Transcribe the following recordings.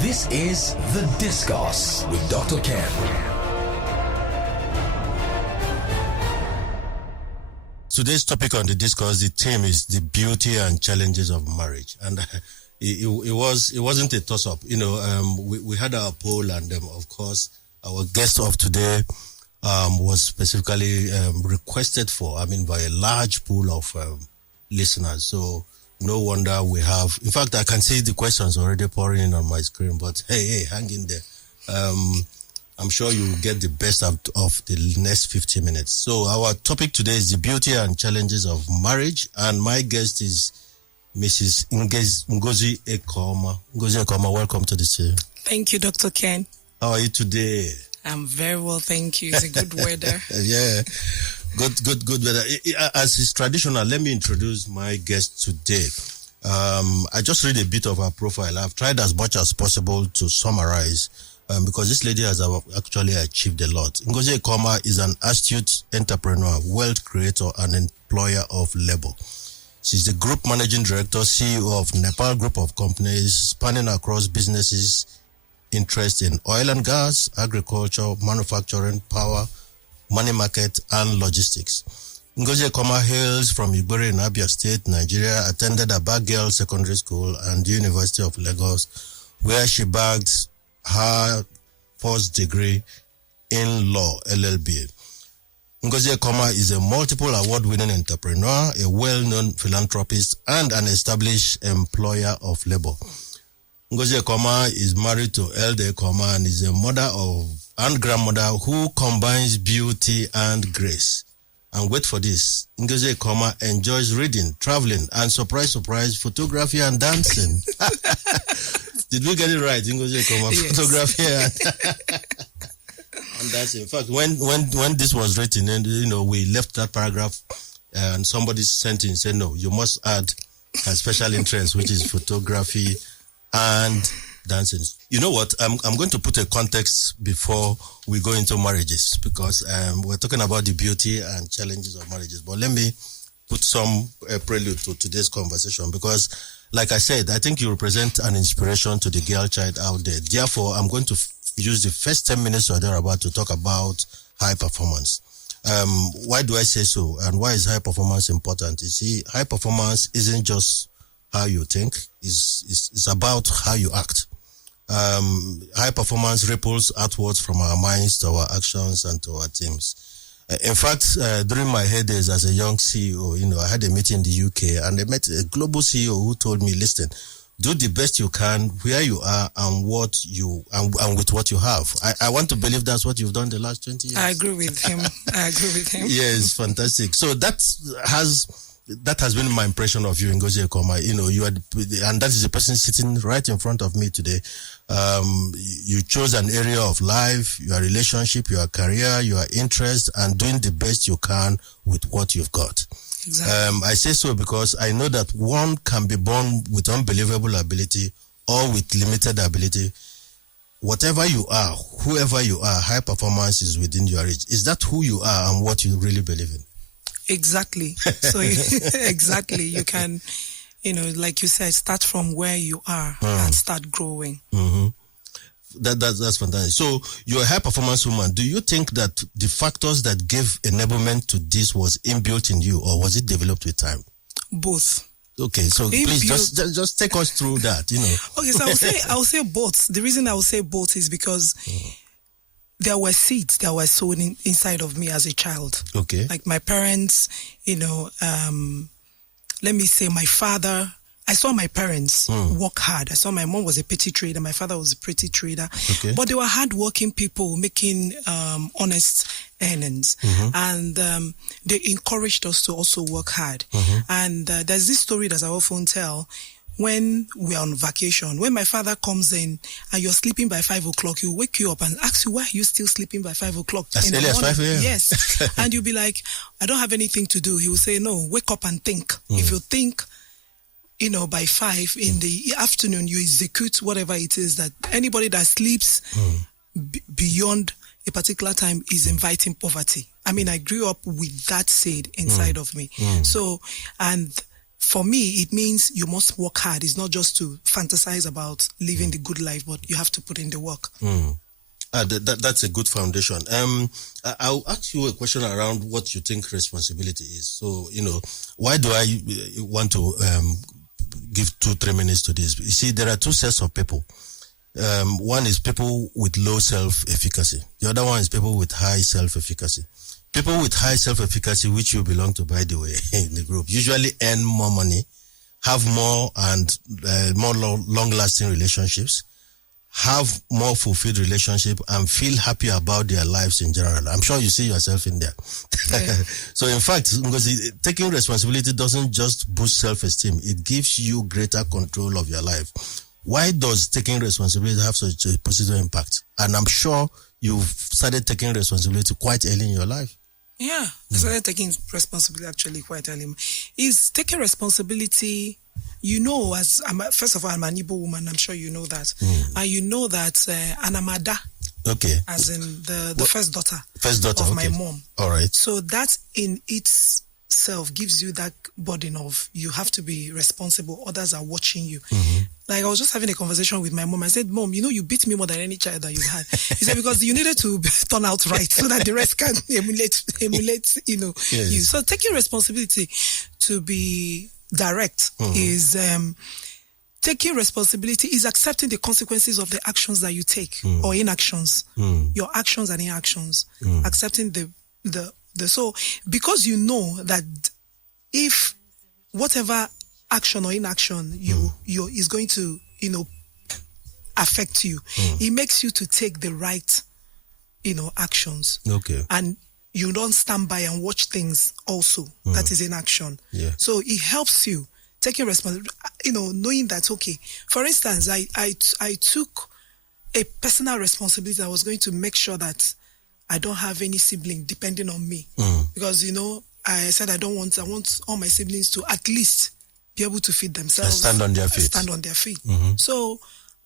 This is The Discourse with Dr. Ken. Today's topic on The Discourse, the theme is the beauty and challenges of marriage. And it wasn't a toss-up. We had our poll, and of course, our guest of today was specifically requested for, by a large pool of listeners. So no wonder we have, in fact, I can see the questions already pouring in on my screen, but hey, hang in there. I'm sure you will get the best out of the next 50 minutes. So our topic today is the beauty and challenges of marriage, and my guest is Mrs. Ngozi Ekeoma. Ngozi Ekeoma, welcome to the show. Thank you, Dr. Ken. How are you today? I'm very well, thank you. It's a good weather. Yeah, good weather. As is traditional, let me introduce my guest today. I just read a bit of her profile. I've tried as much as possible to summarize because this lady has actually achieved a lot. Ngozi Ekeoma is an astute entrepreneur, wealth creator, and employer of labor. She's the group managing director, CEO of Nepal group of companies spanning across businesses, interest in oil and gas, agriculture, manufacturing, power, money market, and logistics. Ngozi Ekeoma hails from Igbere in Abia State, Nigeria, attended Aba Girls Secondary School and the University of Lagos, where she bagged her first degree in law, LLB. Ngozi Ekeoma is a multiple award-winning entrepreneur, a well-known philanthropist, and an established employer of labor. Ngozi Ekeoma is married to Elde Ekeoma and is a mother and grandmother who combines beauty and grace. And wait for this, Ngozi Ekeoma enjoys reading, traveling, and surprise, photography and dancing. Did we get it right, Ngozi Ekeoma? Yes. Photography and dancing. In fact, when this was written, and we left that paragraph, and somebody sent in said, no, you must add a special interest, which is photography and dancing. You know what? I'm going to put a context before we go into marriages, because we're talking about the beauty and challenges of marriages. But let me put some prelude to today's conversation, because, like I said, I think you represent an inspiration to the girl child out there. Therefore, I'm going to use the first 10 minutes or thereabout to talk about high performance. Why do I say so? And why is high performance important? You see, high performance isn't just how you think, it's about how you act. High performance ripples outwards from our minds to our actions and to our teams. In fact, during my heydays as a young CEO, I had a meeting in the UK, and I met a global CEO who told me, listen, do the best you can where you are and and with what you have. I want to believe that's what you've done the last 20 years. I agree with him. Yes, fantastic. So that has been my impression of you, Ngozi Ekeoma. You are, and that is the person sitting right in front of me today. You chose an area of life, your relationship, your career, your interest, and doing the best you can with what you've got. Exactly. I say so because I know that one can be born with unbelievable ability or with limited ability. Whatever you are, whoever you are, high performance is within your reach. Is that who you are and what you really believe in? Exactly. So exactly, you can, like you said, start from where you are and start growing. Mm-hmm. That's fantastic. So you're a high performance woman. Do you think that the factors that gave enablement to this was inbuilt in you, or was it developed with time? Both. Okay, so please just take us through that. Okay, so I will say both. The reason I will say both is because there were seeds that were sown inside of me as a child. Okay. Like my parents, let me say my father, I saw my parents work hard. I saw my mom was a petty trader. My father was a petty trader. Okay. But they were hardworking people making honest earnings. Mm-hmm. And they encouraged us to also work hard. Mm-hmm. And there's this story that I often tell. When we're on vacation, when my father comes in and you're sleeping by 5 o'clock, he'll wake you up and ask you, why are you still sleeping by 5 o'clock? As early as 5 a.m.? Yes. And you'll be like, I don't have anything to do. He will say, no, wake up and think. If you think, by 5 in the afternoon, you execute whatever it is that anybody that sleeps beyond a particular time is inviting poverty. I grew up with that said inside of me. So, and for me, it means you must work hard. It's not just to fantasize about living the good life, but you have to put in the work. That's a good foundation. I'll ask you a question around what you think responsibility is. So, why do I want to give 2-3 minutes to this? You see, there are two sets of people. One is people with low self-efficacy. The other one is people with high self-efficacy. People with high self-efficacy, which you belong to, by the way, in the group, usually earn more money, have more and more long-lasting relationships, have more fulfilled relationship, and feel happy about their lives in general. I'm sure you see yourself in there. Yeah. So in fact, Ngozi, taking responsibility doesn't just boost self-esteem. It gives you greater control of your life. Why does taking responsibility have such a positive impact? And I'm sure you've started taking responsibility quite early in your life. Yeah, I started taking responsibility actually quite early. Is taking responsibility, first of all, I'm an Igbo woman, I'm sure you know that. And you know that Anamada, okay, as in the first daughter of my mom. All right. So that in itself gives you that burden of you have to be responsible, others are watching you. Like I was just having a conversation with my mom. I said, Mom, you beat me more than any child that you've had. He said, because you needed to turn out right so that the rest can emulate Yes. you. So taking responsibility to be direct is taking responsibility is accepting the consequences of the actions that you take or inactions, your actions and inactions, accepting so because you know that if whatever action or inaction you is going to affect you, it makes you to take the right actions. Okay. And you don't stand by and watch things also that is in action. Yeah. So it helps you taking responsibility, knowing that, okay, for instance, I took a personal responsibility. I was going to make sure that I don't have any sibling depending on me. Because, I said I want all my siblings to at least be able to feed themselves. And stand on their feet. So,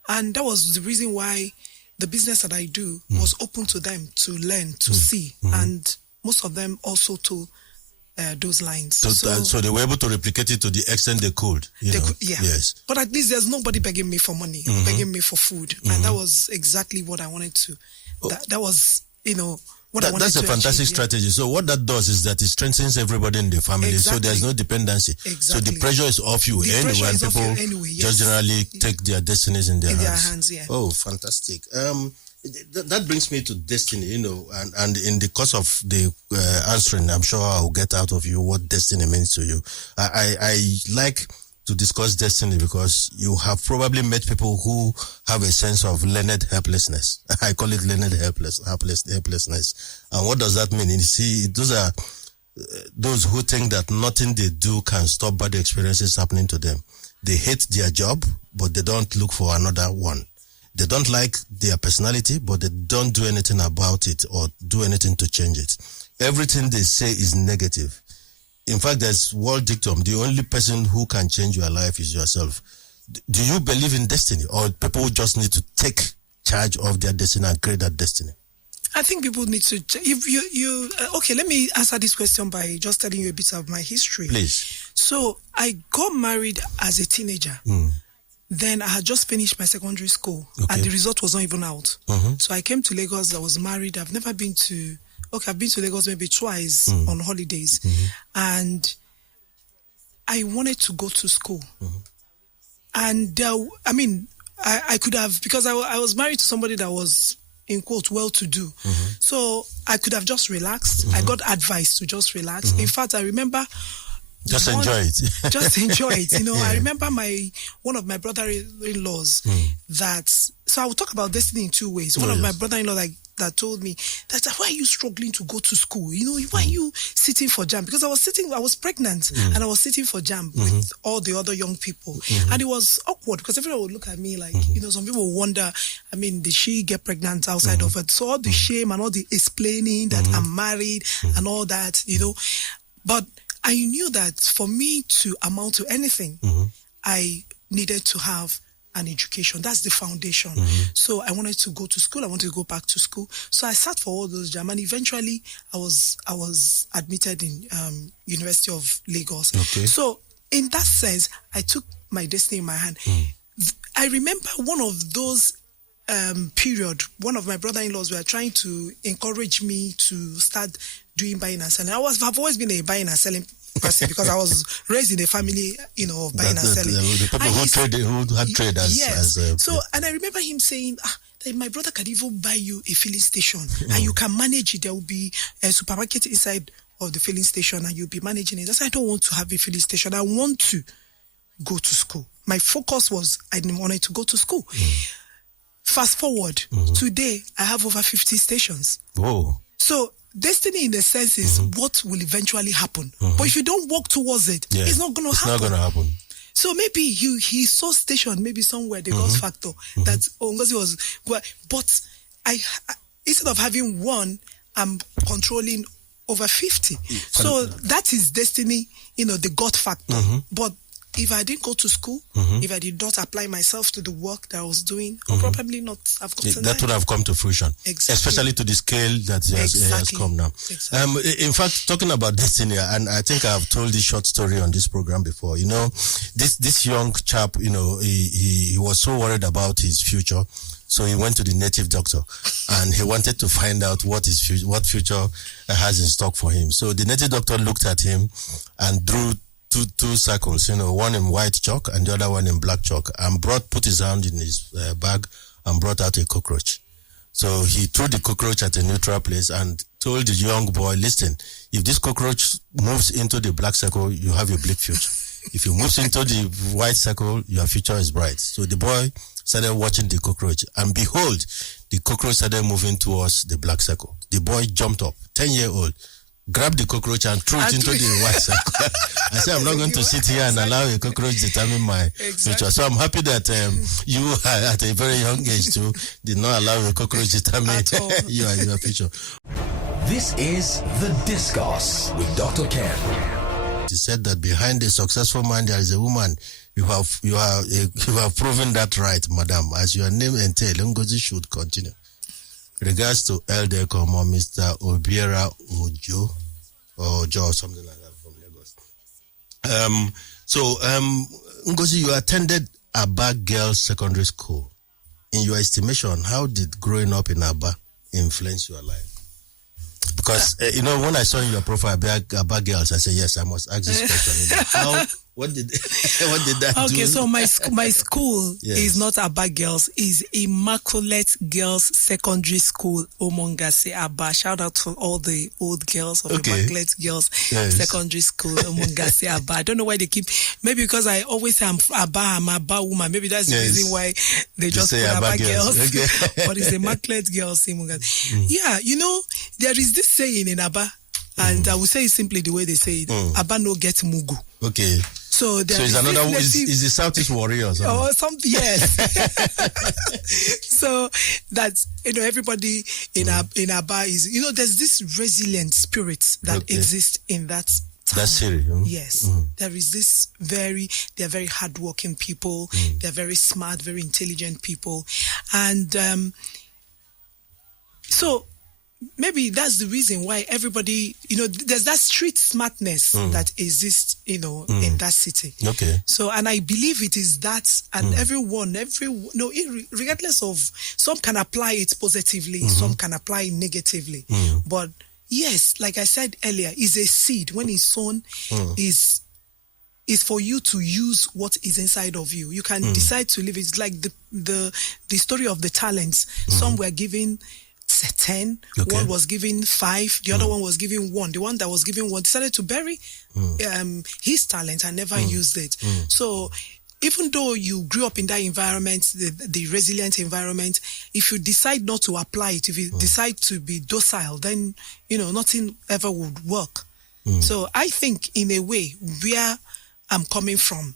and that was the reason why the business that I do was open to them to learn, to see. And most of them also to those lines. So they were able to replicate it to the extent they could. Yeah. Yes. But at least there's nobody begging me for money, begging me for food. And that was exactly what I wanted to. That was, what I wanted to That's a fantastic strategy. So what that does is that it strengthens everybody in the family. Exactly. So there's no dependency. Exactly. So the pressure is off you anyway. And people just generally take their destinies in their hands. Yeah. Oh, fantastic. That brings me to destiny, and in the course of the answering, I'm sure I'll get out of you what destiny means to you. I like to discuss destiny because you have probably met people who have a sense of learned helplessness. I call it learned helplessness. And what does that mean? You see, those are those who think that nothing they do can stop bad experiences happening to them. They hate their job, but they don't look for another one. They don't like their personality, but they don't do anything about it or do anything to change it. Everything they say is negative. In fact, there's world dictum. The only person who can change your life is yourself. Do you believe in destiny, or people just need to take charge of their destiny and create that destiny? I think people need to. If you okay, let me answer this question by just telling you a bit of my history. Please. So I got married as a teenager. Then I had just finished my secondary school, and the result was not even out. So I came to Lagos. I was married. I've never been to. Okay, I've been to Lagos maybe twice on holidays, and I wanted to go to school. And I could have, because I was married to somebody that was, in quote, well-to-do. So I could have just relaxed. I got advice to just relax. In fact, I remember... Just enjoy it. Just enjoy it. Yeah. I remember one of my brother-in-laws that... So I will talk about destiny in two ways. One of my brother-in-law that told me that, why are you struggling to go to school? Why are you sitting for JAMB? Because I was pregnant and I was sitting for JAMB with all the other young people. And it was awkward because everyone would look at me like, some people would wonder, did she get pregnant outside of it? So all the shame and all the explaining that I'm married and all that, But I knew that for me to amount to anything, I needed to have an education. That's the foundation. So I wanted to go to school. I wanted to go back to school. So I sat for all those jam, and eventually I was admitted in University of Lagos. Okay. So in that sense, I took my destiny in my hand. I remember one of those period, one of my brother-in-laws were trying to encourage me to start doing buying and selling. I've always been a buying and selling person because I was raised in a family, of buying and selling. The people who had trade as so, and I remember him saying, that my brother can even buy you a filling station and you can manage it. There will be a supermarket inside of the filling station and you'll be managing it. I said, I don't want to have a filling station. I want to go to school. My focus was I wanted to go to school. Fast forward, today I have over 50 stations. Whoa. So destiny in the sense is what will eventually happen. But if you don't work towards it, it's not going to happen. It's not going to happen. So maybe he saw station maybe somewhere, the God factor, that Ngozi was, but I instead of having one, I'm controlling over 50. So that is destiny, the God factor. But if I didn't go to school, if I did not apply myself to the work that I was doing, I'll probably not have gotten that would have come to fruition. Exactly. Especially to the scale that it has come now. Exactly. In fact, talking about destiny, and I think I've told this short story on this program before, this young chap, he was so worried about his future. So he went to the native doctor and he wanted to find out what future has in stock for him. So the native doctor looked at him and drew two circles, one in white chalk and the other one in black chalk, and put his hand in his bag and brought out a cockroach. So he threw the cockroach at a neutral place and told the young boy, listen, if this cockroach moves into the black circle, you have a bleak future. If it moves into the white circle, your future is bright. So the boy started watching the cockroach, and behold, the cockroach started moving towards the black circle. The boy jumped up, 10-year-old, grabbed the cockroach and threw it into the white circle. I said, I'm not going to sit here and allow a cockroach determine my future. So I'm happy that you, at a very young age too, did not allow a cockroach determine your future. This is The Discourse with Dr. Ken. He said that behind a successful man there is a woman. You have proven that right, madam. As your name entails, Ngozi should continue. Regards to Elder Ekeoma, Mr. Obiera Ojo, or something like that from Lagos. Ngozi, you attended Aba Girls Secondary School. In your estimation, how did growing up in Aba influence your life? Because, when I saw in your profile about girls, I said, yes, I must ask this question. What did that do? Okay, so my school is not Aba Girls, is Immaculate Girls Secondary School, Omongase Aba. Shout out to all the old girls of Immaculate Girls Secondary School, Omongase Aba. I don't know why they keep, maybe because I always say I'm Aba woman. Maybe that's the reason why they just put Aba Girls. Okay. But it's Immaculate Girls, Omongase. Yeah, there is this saying in Aba, and I will say it simply the way they say it. Aba no get mugu. Okay. So it's another is the Southeast Warriors. Or something, yes. So that's everybody in Aba is there's this resilient spirit that exists in that town. That city. Yes. There is this they're very hardworking people, they're very smart, very intelligent people. And so maybe that's the reason why everybody, there's that street smartness that exists, in that city. Okay. So, and I believe it is that, and everyone, regardless of, some can apply it positively, some can apply it negatively. But yes, like I said earlier, is a seed. When it's sown, is for you to use what is inside of you. You can decide to live. It's like the story of the talents. Some were given 10, one was given 5, the other one was given 1. The one that was given 1 decided to bury his talent and never used it. So even though you grew up in that environment, the resilient environment, if you decide not to apply it, if you decide to be docile, then nothing ever would work. So I think in a way where I'm coming from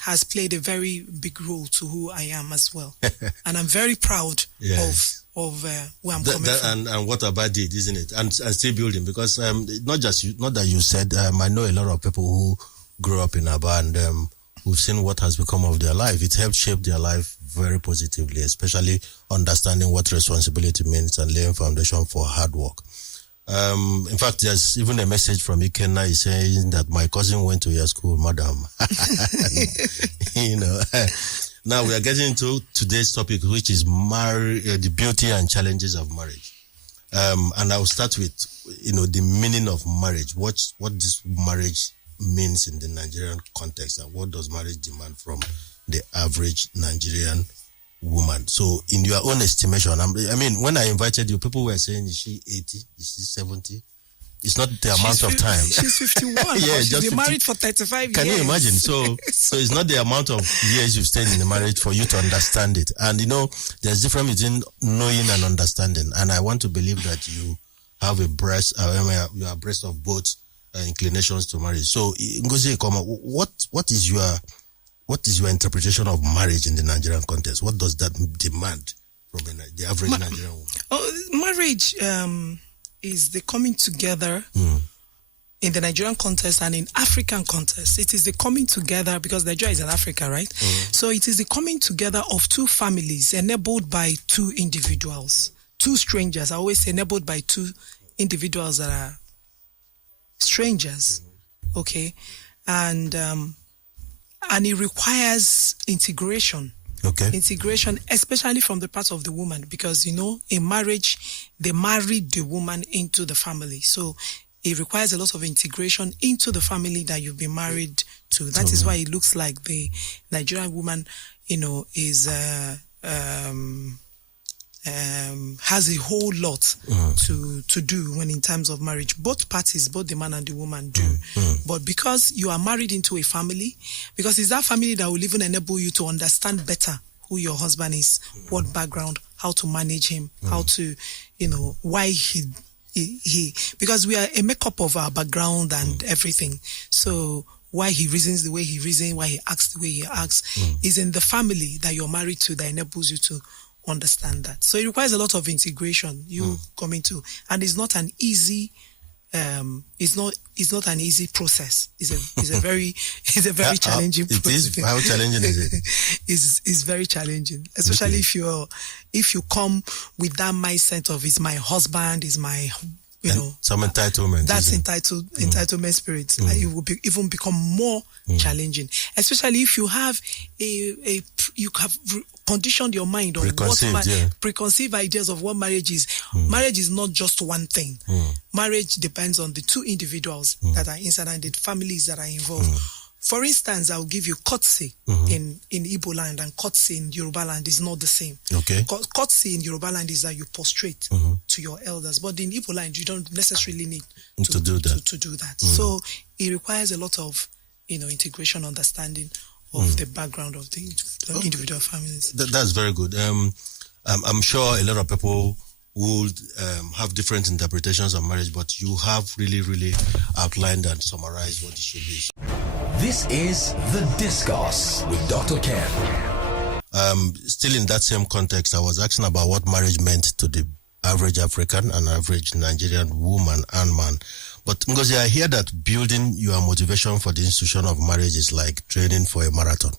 has played a very big role to who I am as well. And I'm very proud of where I'm coming from. And what Aba did, isn't it? And still building, because not that you said, I know a lot of people who grew up in Aba and we've seen what has become of their life. It helped shape their life very positively, especially understanding what responsibility means and laying foundation for hard work. In fact, there's even a message from Ikenna saying that my cousin went to your school, madam. You know. Now we are getting into today's topic, which is the beauty and challenges of marriage. And I'll start with, the meaning of marriage. What this marriage means in the Nigerian context, and what does marriage demand from the average Nigerian woman? So, in your own estimation, when I invited you, people were saying, is she 80? Is she 70? It's not the amount of time. She's 51. Yeah, she's just been married for 35 years. Can you imagine? So it's not the amount of years you've stayed in the marriage for you to understand it. And there's difference between knowing and understanding. And I want to believe that you have you are abreast of both inclinations to marriage. So, Ngozi Ekeoma, what is your interpretation of marriage in the Nigerian context? What does that demand from the average Nigerian woman? Marriage is the coming together in the Nigerian context and in African context. It is the coming together, because Nigeria is in Africa, right? So it is the coming together of two families enabled by two individuals, two strangers. I always say enabled by two individuals that are strangers, okay? And it requires integration. Okay. Integration, especially from the part of the woman, because, in marriage, they marry the woman into the family. So it requires a lot of integration into the family that you've been married to. That is why it looks like the Nigerian woman, is has a whole lot to do when in terms of marriage. Both parties, both the man and the woman do. But because you are married into a family, because it's that family that will even enable you to understand better who your husband is, what background, how to manage him, how to, why he because we are a makeup of our background and everything. So why he reasons the way he reasons, why he acts the way he acts, is in the family that you're married to that enables you to understand that. So it requires a lot of integration. You coming to, and it's not an easy. It's not an easy process. It's a very challenging process. It is. How challenging is it? It's very challenging, especially if you come with that mindset of it's my husband, is my some entitlement. That's entitlement spirit. It will even become more challenging, especially if you have you have conditioned your mind on preconceived ideas of what marriage is. Marriage is not just one thing. Marriage depends on the two individuals that are inside and the families that are involved. For instance, I'll give you courtesy in Igbo land, and courtesy in Yoruba land is not the same. Okay. Courtesy in Yoruba land is that you prostrate to your elders, but in Igbo land you don't necessarily need to do that. So it requires a lot of integration, understanding of the background of the individual families. That's very good. I'm sure a lot of people would have different interpretations of marriage, but you have really, really outlined and summarized what it should be. This is The Discourse with Dr. Ken. Still in that same context, I was asking about what marriage meant to the average African and average Nigerian woman and man. But Ngozi, I hear that building your motivation for the institution of marriage is like training for a marathon.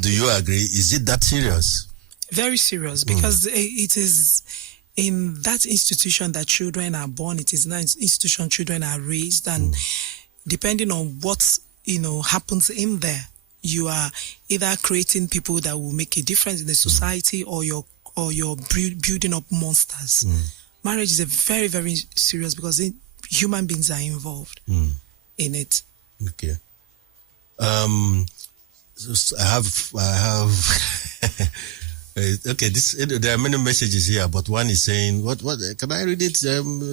Do you agree? Is it that serious? Very serious, because it is in that institution that children are born. It is in that institution children are raised, and depending on what happens in there, you are either creating people that will make a difference in the society, or you're building up monsters. Marriage is a very, very serious, because human beings are involved in it. Okay. I have. Okay, there are many messages here, but one is saying, "What? Can I read it?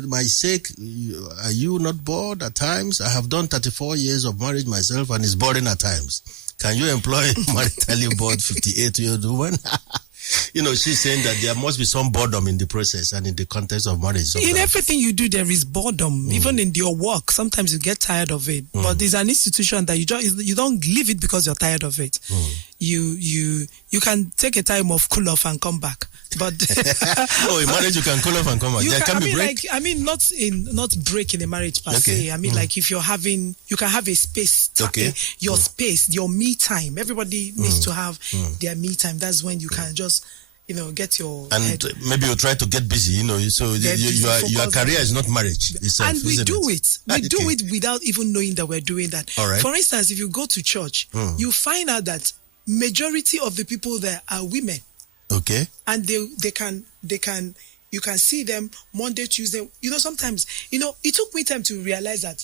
My sake, are you not bored at times? I have done 34 years of marriage myself, and it's boring at times. Can you employ maritally bored 58-year-old woman?" She's saying that there must be some boredom in the process and in the context of marriage. Sometimes. In everything you do, there is boredom. Even in your work, sometimes you get tired of it. But it's an institution that you don't leave it because you're tired of it. You can take a time of cool off and come back. But in marriage you can cool off and come back. There can be break. Not break in a marriage per se. Like if you're having, you can have a space. Your space, your me time. Everybody needs to have their me time. That's when you can just get your and head. maybe you try to get busy, so your career is not marriage itself, and we do it. We Okay. do it without even knowing that we're doing that. All right. For instance, if you go to church, you find out that majority of the people there are women. Okay. And they can you can see them Monday, Tuesday. Sometimes, it took me time to realize that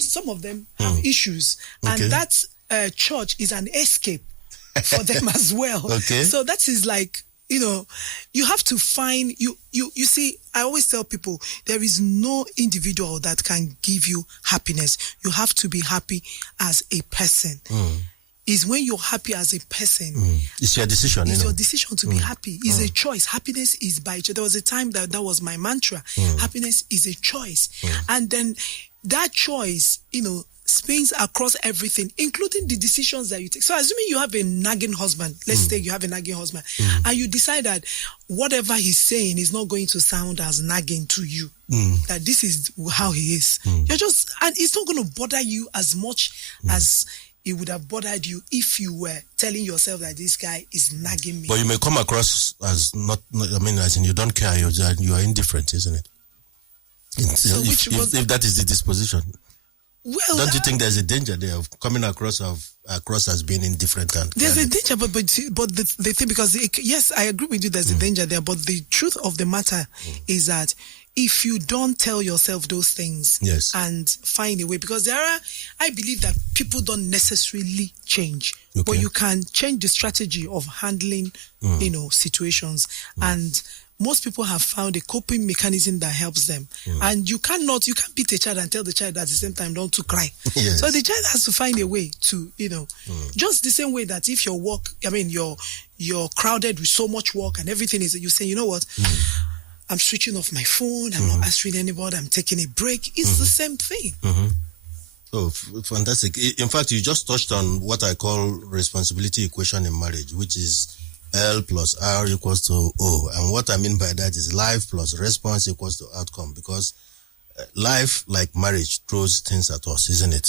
some of them have issues, and Okay. that church is an escape for them as well. Okay. So that is like, you have to find you see, I always tell people there is no individual that can give you happiness. You have to be happy as a person. Is when you're happy as a person. It's your decision. It's your decision to be happy. It's a choice. Happiness is by choice. There was a time that was my mantra. Happiness is a choice. And then that choice, spins across everything, including the decisions that you take. So assuming you have a nagging husband, let's say you have a nagging husband, and you decide that whatever he's saying is not going to sound as nagging to you, that this is how he is. You're just, and it's not going to bother you as much as it would have bothered you if you were telling yourself that this guy is nagging me. But you may come across as as in you don't care, you are indifferent, isn't it? So if that is the disposition. Well, don't you think there's a danger there of coming across as being indifferent? And there's a danger, but the thing, because yes, I agree with you, there's a danger there, but the truth of the matter is that if you don't tell yourself those things, yes, and find a way, because I believe that people don't necessarily change, but you can change the strategy of handling, situations, and most people have found a coping mechanism that helps them. And you can't beat a child and tell the child at the same time don't to cry. Yes. So the child has to find a way to, just the same way that if your work, you're crowded with so much work and everything is, you say, you know what, I'm switching off my phone, I'm not answering anybody, I'm taking a break. It's the same thing. Oh, fantastic. In fact, you just touched on what I call responsibility equation in marriage, which is L plus R equals to O. And what I mean by that is life plus response equals to outcome, because life, like marriage, throws things at us, isn't it?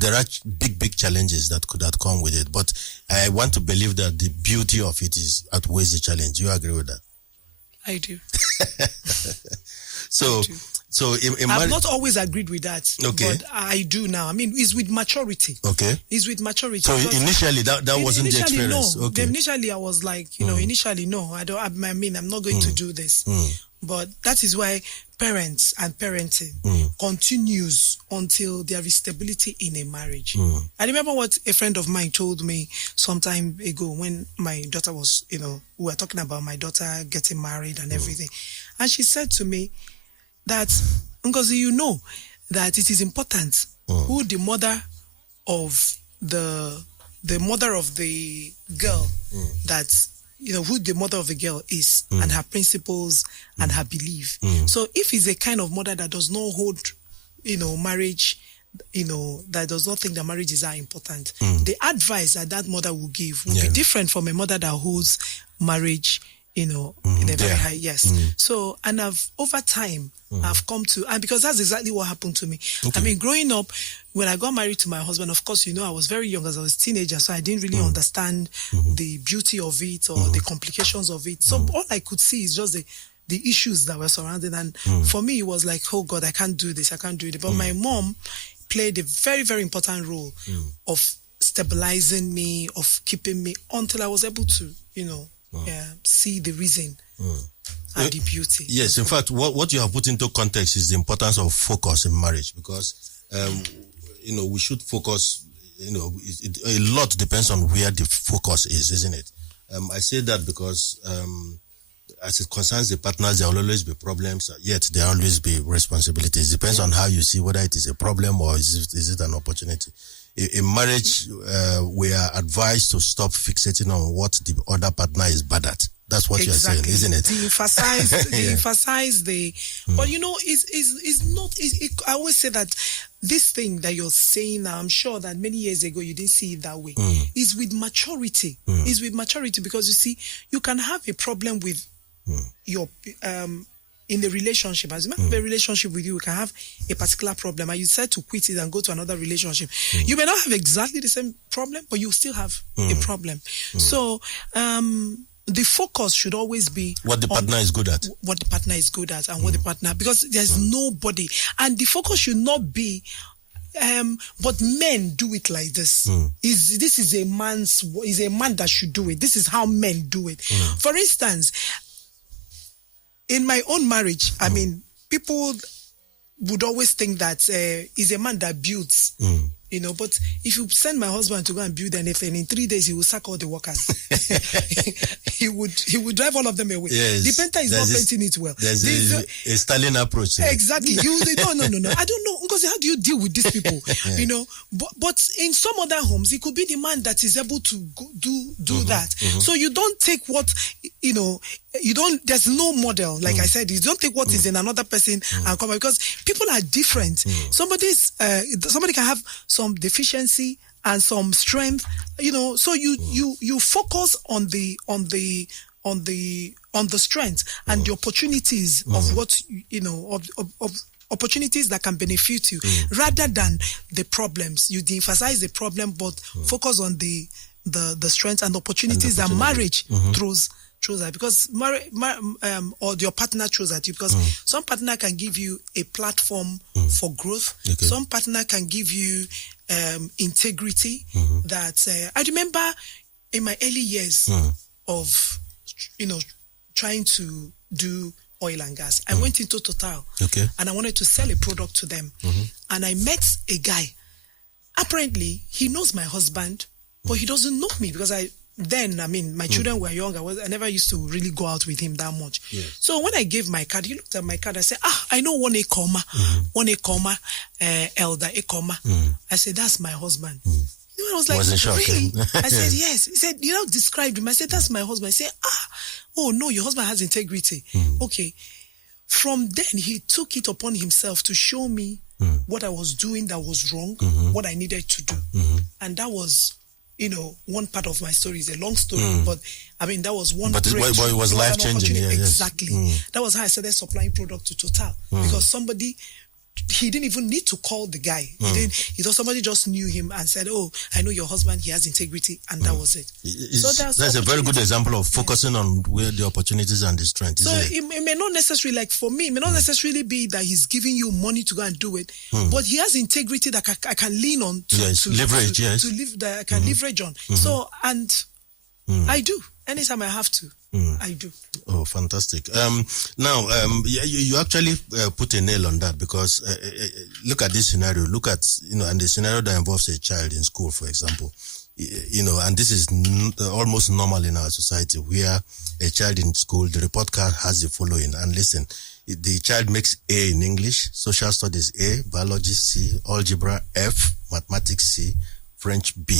There are big challenges that could come with it, but I want to believe that the beauty of it outweighs the challenge. You agree with that? I do. So in I've not always agreed with that, okay, but I do now. It's with maturity. Okay. It's with maturity. So initially that wasn't the experience. No. Okay. Initially I was like, initially no, I'm not going to do this. But that is why parents and parenting continues until there is stability in a marriage. I remember what a friend of mine told me some time ago when my daughter was, we were talking about my daughter getting married and everything. And she said to me that, Ngozi, that it is important who the mother of the mother of the girl that who the mother of the girl is and her principles and her belief. So if it's a kind of mother that does not hold, marriage, that does not think that marriage is that important, the advice that mother will give will be different from a mother that holds marriage, in a very high, yes. So, and over time, I've come to, and because that's exactly what happened to me. Okay. Growing up, when I got married to my husband, of course, I was very young as I was a teenager, so I didn't really understand the beauty of it or the complications of it. So all I could see is just the issues that were surrounding. And for me, it was like, oh God, I can't do this, I can't do it. But my mom played a very, very important role of stabilizing me, of keeping me until I was able to, see the reason and the beauty. Yes, in fact, what you have put into context is the importance of focus in marriage, because, we should focus, a lot depends on where the focus is, isn't it? I say that because as it concerns the partners, there will always be problems, yet there will always be responsibilities. It depends on how you see whether it is a problem or is it an opportunity. In marriage, we are advised to stop fixating on what the other partner is bad at. That's what you're saying, isn't it? Emphasize the, but it's not. I always say that this thing that you're saying now, I'm sure that many years ago you didn't see it that way. Is with maturity. Is with maturity, because you see, you can have a problem with your in the relationship. As you have a relationship with you, we can have a particular problem, and you decide to quit it and go to another relationship. You may not have exactly the same problem, but you still have a problem. So the focus should always be what the partner is good at. What the partner is good at and what the partner, because there's nobody. And the focus should not be, but men do it like this. This is a man that should do it. This is how men do it. For instance, in my own marriage, I mean, people would always think that is a man that builds. You know, but if you send my husband to go and build anything, in 3 days he will sack all the workers. he would drive all of them away. Yes, the painter is not painting it well. There's a Stalin approach. Exactly. No. I don't know, because how do you deal with these people? You know, but in some other homes, it could be the man that is able to do that. So you don't take what, you know, there's no model. Like I said, you don't take what is in another person and come, because people are different. Somebody can have some deficiency and some strength, you know. So you focus on the strength and the opportunities of what, you know, of opportunities that can benefit you, rather than the problems. You de-emphasize the problem, but focus on the strengths and opportunities that marriage throws at, because or your partner throws at you, because some partner can give you a platform for growth. Some partner can give you integrity. That I remember in my early years of, you know, trying to do oil and gas, I went into Total, and I wanted to sell a product to them, and I met a guy. Apparently, he knows my husband, but he doesn't know me, because my children were young. I never used to really go out with him that much. So when I gave my card, he looked at my card. I said, I know one Ekeoma, Elder Ekeoma. I said, that's my husband. You know, I was like, really? I said, yes. He said, you know, described him. I said, that's my husband. I said, oh no, your husband has integrity. Okay. From then, he took it upon himself to show me what I was doing that was wrong, what I needed to do. And that was, you know, one part of my story. Is a long story, but I mean, that was one. But it was life-changing. Exactly. That was how I started supplying product to Total, because somebody, he didn't even need to call the guy. He thought somebody just knew him and said, oh, I know your husband, he has integrity, and that was it. So that's a very good example of focusing on where the opportunities and the strength. So it may not necessarily, like for me, it may not necessarily be that he's giving you money to go and do it, but he has integrity that I can lean on to leverage, that I can leverage on. So, and I do. Anytime I have to, I do. Oh, fantastic. Now, you actually put a nail on that, because look at this scenario. Look at, you know, and the scenario that involves a child in school, for example. You know, and this is almost normal in our society, where a child in school, the report card has the following. And listen, the child makes A in English, social studies A, biology C, algebra F, mathematics C, French B.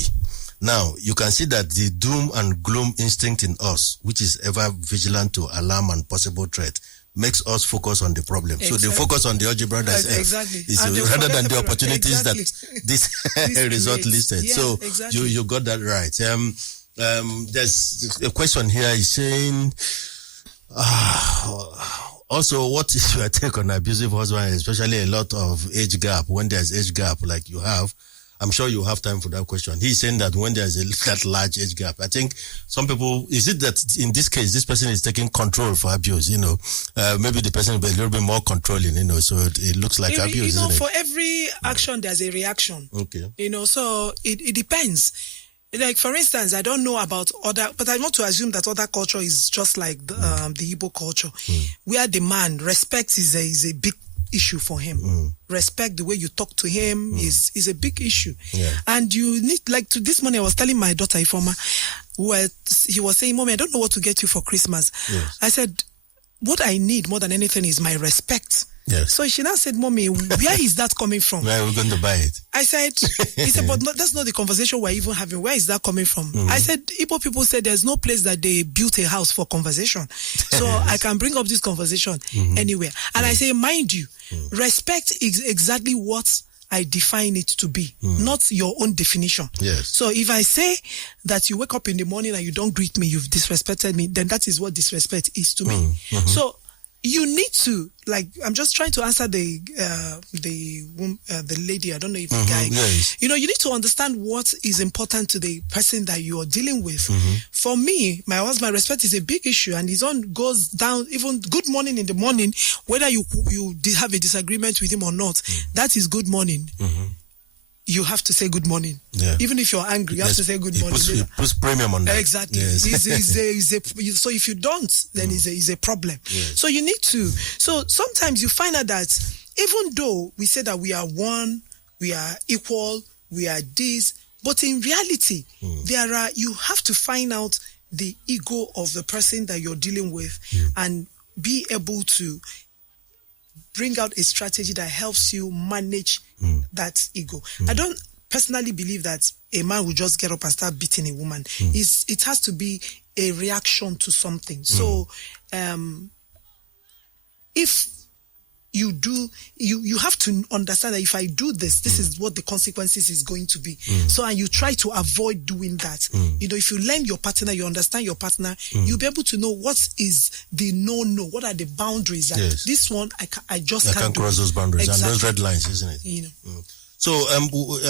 Now, you can see that the doom and gloom instinct in us, which is ever vigilant to alarm and possible threat, makes us focus on the problem. So they focus on the algebra that's F, rather than the opportunities that this result listed. You got that right. There's a question here. Is saying, also, what is your take on abusive husband, especially a lot of age gap? When there's age gap like you have, I'm sure you have time for that question. He's saying that when there's that large age gap, I think some people, is it that in this case, this person is taking control for abuse, you know? Maybe the person will be a little bit more controlling, you know, so it looks like abuse, you know, isn't it? For every action, there's a reaction. Okay. You know, so it depends. Like, for instance, I don't know about other, but I want to assume that other culture is just like the Igbo culture, where the man, respect is a big issue for him. Respect, the way you talk to him is a big issue. And you need, like, to this morning I was telling my daughter Ifoma, he was saying, Mommy, I don't know what to get you for Christmas. I said, what I need more than anything is my respect. So she now said, Mommy, where is that coming from? Where are we going to buy it? I said, he said, but that's not the conversation we're even having. Where is that coming from? I said, Igbo people said there's no place that they built a house for conversation. So I can bring up this conversation anywhere. And I say, mind you, respect is exactly what I define it to be, not your own definition. So if I say that you wake up in the morning and you don't greet me, you've disrespected me, then that is what disrespect is to me. So you need to, like, I'm just trying to answer the lady, I don't know if the guy, yes. you need to understand what is important to the person that you are dealing with. For me, my husband, respect is a big issue, and his own goes down, even good morning in the morning, whether you have a disagreement with him or not, that is good morning. You have to say good morning. Yeah. Even if you're angry, you have to say good morning. He puts premium on that. Exactly. Yes. So if you don't, then it's a problem. Yes. So you need to. So sometimes you find out that even though we say that we are one, we are equal, we are this, but in reality, you have to find out the ego of the person that you're dealing with and be able to bring out a strategy that helps you manage that ego. I don't personally believe that a man will just get up and start beating a woman. It has to be a reaction to something. So if you do, you have to understand that if I do this is what the consequences is going to be. So, and you try to avoid doing that. If you learn your partner, you understand your partner, you'll be able to know what is the no, what are the boundaries. Yes. This one, I can't cross those boundaries. Exactly. And those red lines, isn't it? So,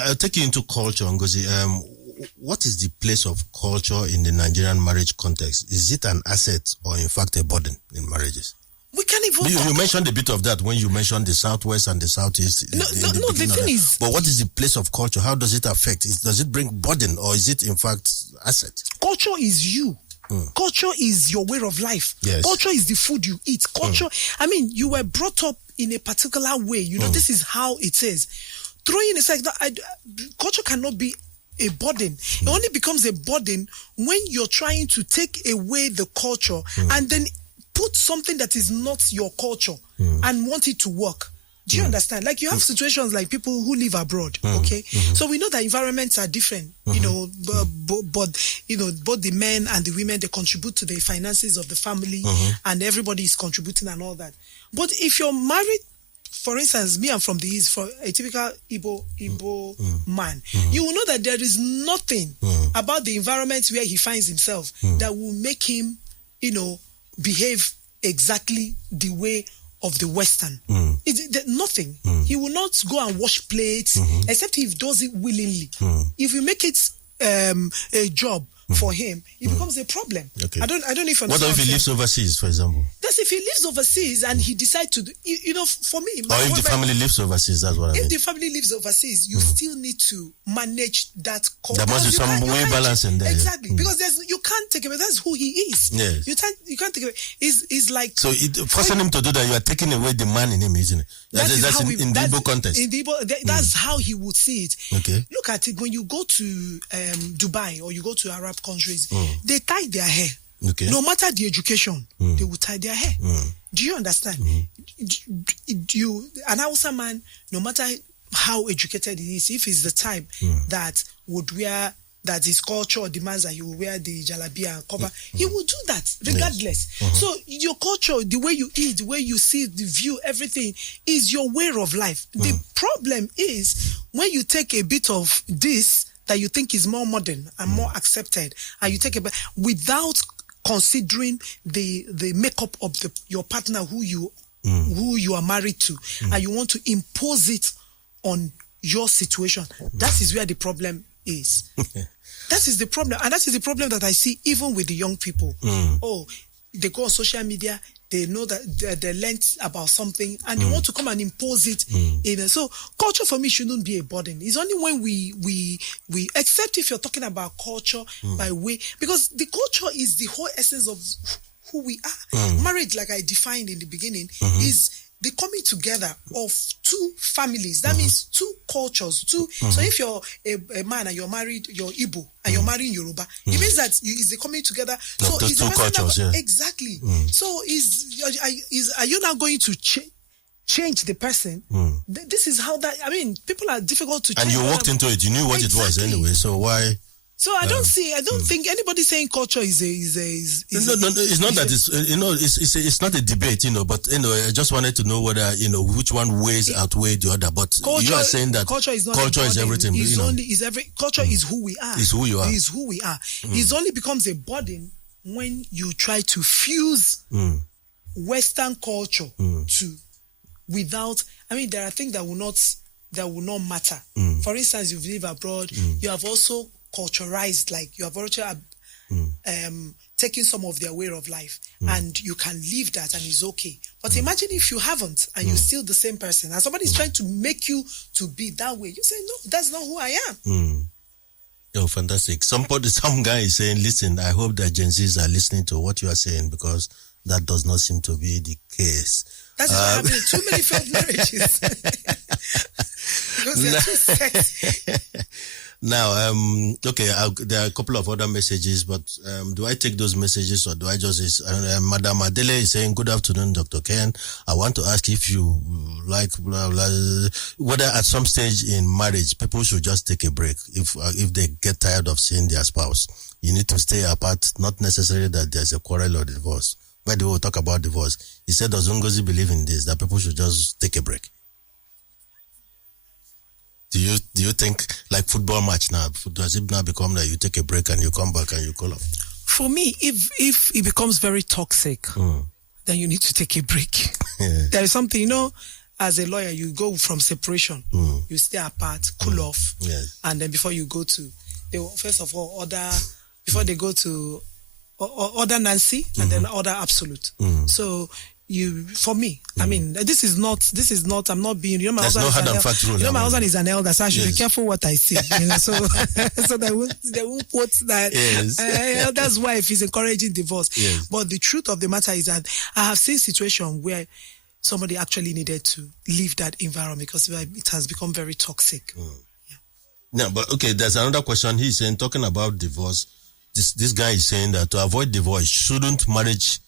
I'll take you into culture, Ngozi. What is the place of culture in the Nigerian marriage context? Is it an asset or in fact a burden in marriages? We can't even. You mentioned a bit of that when you mentioned the Southwest and the Southeast. The thing is. But what is the place of culture? How does it affect? Does it bring burden or is it in fact asset? Culture is you. Culture is your way of life. Yes. Culture is the food you eat. Culture, you were brought up in a particular way. This is how it is. Throwing aside that, culture cannot be a burden. It only becomes a burden when you're trying to take away the culture and then put something that is not your culture and want it to work. Do you understand? Like you have situations like people who live abroad, okay? So we know that environments are different, but both the men and the women, they contribute to the finances of the family and everybody is contributing and all that. But if you're married, for instance, me, I'm from the East, for a typical Igbo man, you will know that there is nothing about the environment where he finds himself that will make him, behave exactly the way of the Western. Nothing. He will not go and wash plates, except if he does it willingly. If you make it a job for him, it becomes a problem. Okay. I don't know if you understand. What if he lives overseas, for example? That's if he lives overseas and he decides to do, for me. Or if the family lives overseas, that's what I mean. If the family lives overseas, you still need to manage that. There must be some way balance in there. Exactly. Because you can't take away, that's who he is. Yes. You can't take away. He's like. So forcing him to do that, you are taking away the man in him, isn't it? That's in the Igbo context. In the Igbo, that's how he would see it. Okay. Look at it when you go to Dubai or you go to Arab countries, they tie their hair. Okay. No matter the education, they will tie their hair. Do you understand? An Hausa man, no matter how educated he is, if he's the type that would wear, that his culture demands that he will wear the jalabia and cover, he will do that regardless. Yes. So your culture, the way you eat, the way you see, the view, everything is your way of life. The problem is when you take a bit of this that you think is more modern and more accepted, and you take it without considering the makeup of your partner who you are married to, and you want to impose it on your situation. That is where the problem is. That is the problem, and that is the problem that I see even with the young people. Oh, they go on social media, they know that they learned about something, and they want to come and impose it. So culture for me shouldn't be a burden. It's only when we except if you're talking about culture by way, because the culture is the whole essence of who we are. Marriage, like I defined in the beginning, is the coming together of two families. That means two cultures. So if you're a man and you're married, you're Igbo, and you're marrying Yoruba, it means that it's the coming together. So those two cultures, exactly. So are you now going to change the person? This is how that. I mean, people are difficult to change. And you walked into it. You knew what it was anyway. So why? So I don't think anybody saying culture is no, it's not that it's not a debate, but I just wanted to know whether which one outweigh the other, but you are saying that culture is everything. Culture is who we are. It's who you are. It's who we are. It only becomes a burden when you try to fuse Western culture to without. I mean, there are things that will not matter. For instance, you live abroad, you have also culturalized, like you have also taken some of their way of life, and you can live that, and it's okay. But imagine if you haven't, and you're still the same person, and somebody's trying to make you to be that way. You say, no, that's not who I am. Oh, fantastic. Some guy is saying, listen, I hope that Gen Zs are listening to what you are saying, because that does not seem to be the case. That's why having too many failed marriages. Because they're too sexy. Now, okay, there are a couple of other messages, but do I take those messages, or do I just... Madam Adele is saying, good afternoon, Dr. Ken. I want to ask if you like, blah, blah, whether at some stage in marriage, people should just take a break if they get tired of seeing their spouse. You need to stay apart, not necessarily that there's a quarrel or divorce. By the way, we'll talk about divorce. He said, does Ngozi believe in this, that people should just take a break? Do you think, like football match now, does it now become that you take a break and you come back and you call off? For me, if it becomes very toxic, then you need to take a break. Yeah. There is something, as a lawyer, you go from separation, you stay apart, cool off, Yes. and then before you go to, first of all, before they go to order Nancy, and then order absolute. So for me, I mean, this is not, I'm not being, my husband, my husband is an elder, so I should be careful what I say, so they won't quote that, elder's wife is encouraging divorce. Yes. But the truth of the matter is that I have seen situations where somebody actually needed to leave that environment because it has become very toxic. No, but okay, there's another question. He's saying, talking about divorce, this guy is saying that to avoid divorce, shouldn't marriage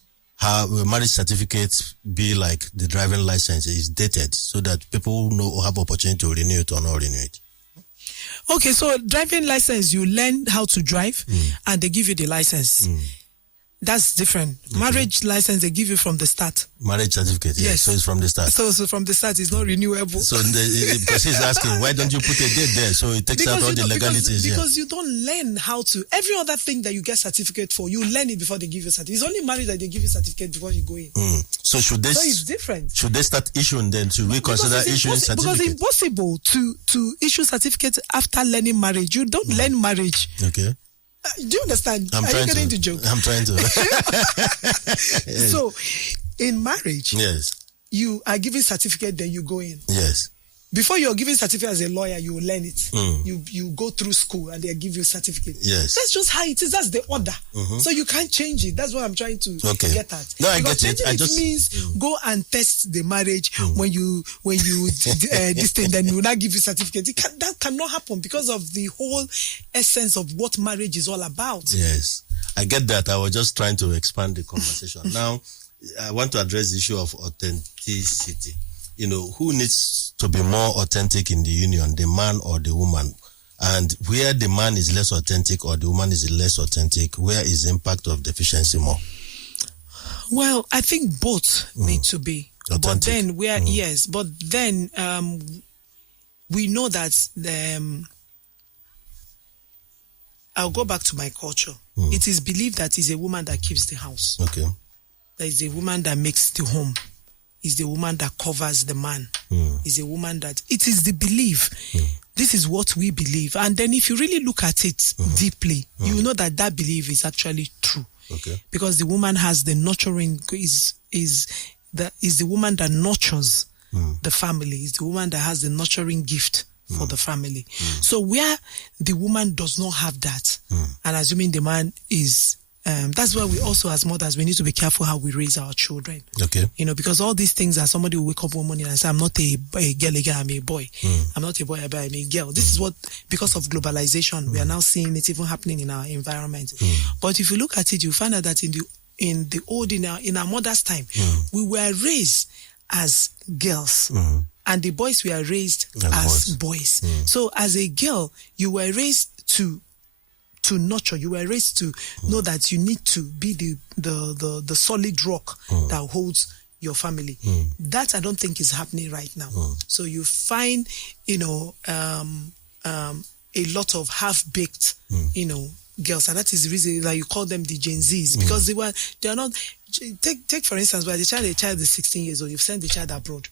certificate be like the driving license, is dated, so that people have opportunity to renew it or not renew it? Okay, so driving license, you learn how to drive and they give you the license. That's different. Okay. Marriage license, they give you from the start. Marriage certificate, yes. So it's from the start. So from the start, it's not renewable. So because he's asking, why don't you put a date there so it takes out all the legalities? Because you don't learn how to. Every other thing that you get certificate for, you learn it before they give you certificate. It's only marriage that they give you certificate before you go in. So it's different. Should they start issuing then? Should we consider issuing certificate? Because it's impossible to issue certificate after learning marriage. You don't learn marriage. Okay. Do you understand? Are you getting the joke? I'm trying to. Yes. So, in marriage, yes, you are giving certificate, then you go in. Yes. Before you're giving certificate as a lawyer, you will learn it. You go through school and they give you certificate. Yes. That's just how it is. That's the order. So you can't change it. That's what I'm trying to get at. No, I because get it. It means go and test the marriage when you this thing, then you will not give you certificate. That cannot happen because of the whole essence of what marriage is all about. Yes. I get that. I was just trying to expand the conversation. Now, I want to address the issue of authenticity. Who needs to be more authentic in the union, the man or the woman? And where the man is less authentic or the woman is less authentic, where is the impact of deficiency more? Well, I think both need to be. Authentic. But then we know that I'll go back to my culture. It is believed that it's a woman that keeps the house. Okay. That is a woman that makes the home. Is the woman that covers the man. Is a woman that... It is the belief. This is what we believe. And then if you really look at it deeply, you will know that belief is actually true. Okay. Because the woman has the nurturing... Is the woman that nurtures the family. Is the woman that has the nurturing gift for the family. So where the woman does not have that, and assuming the man is... that's why we also, as mothers, we need to be careful how we raise our children. Okay. Because all these things are somebody will wake up one morning and say, I'm not a girl again, I'm a boy. I'm not a boy, I'm a girl. This is what, because of globalization, we are now seeing it even happening in our environment. But if you look at it, you find out that in our mother's time, we were raised as girls. And the boys were raised as boys. So as a girl, you were raised to nurture. You were raised to know that you need to be the solid rock that holds your family. That I don't think is happening right now. So you find, a lot of half-baked, girls, and that is the reason that you call them the Gen Zs, because they are not. Take for instance, where a child is 16 years old, you've sent the child abroad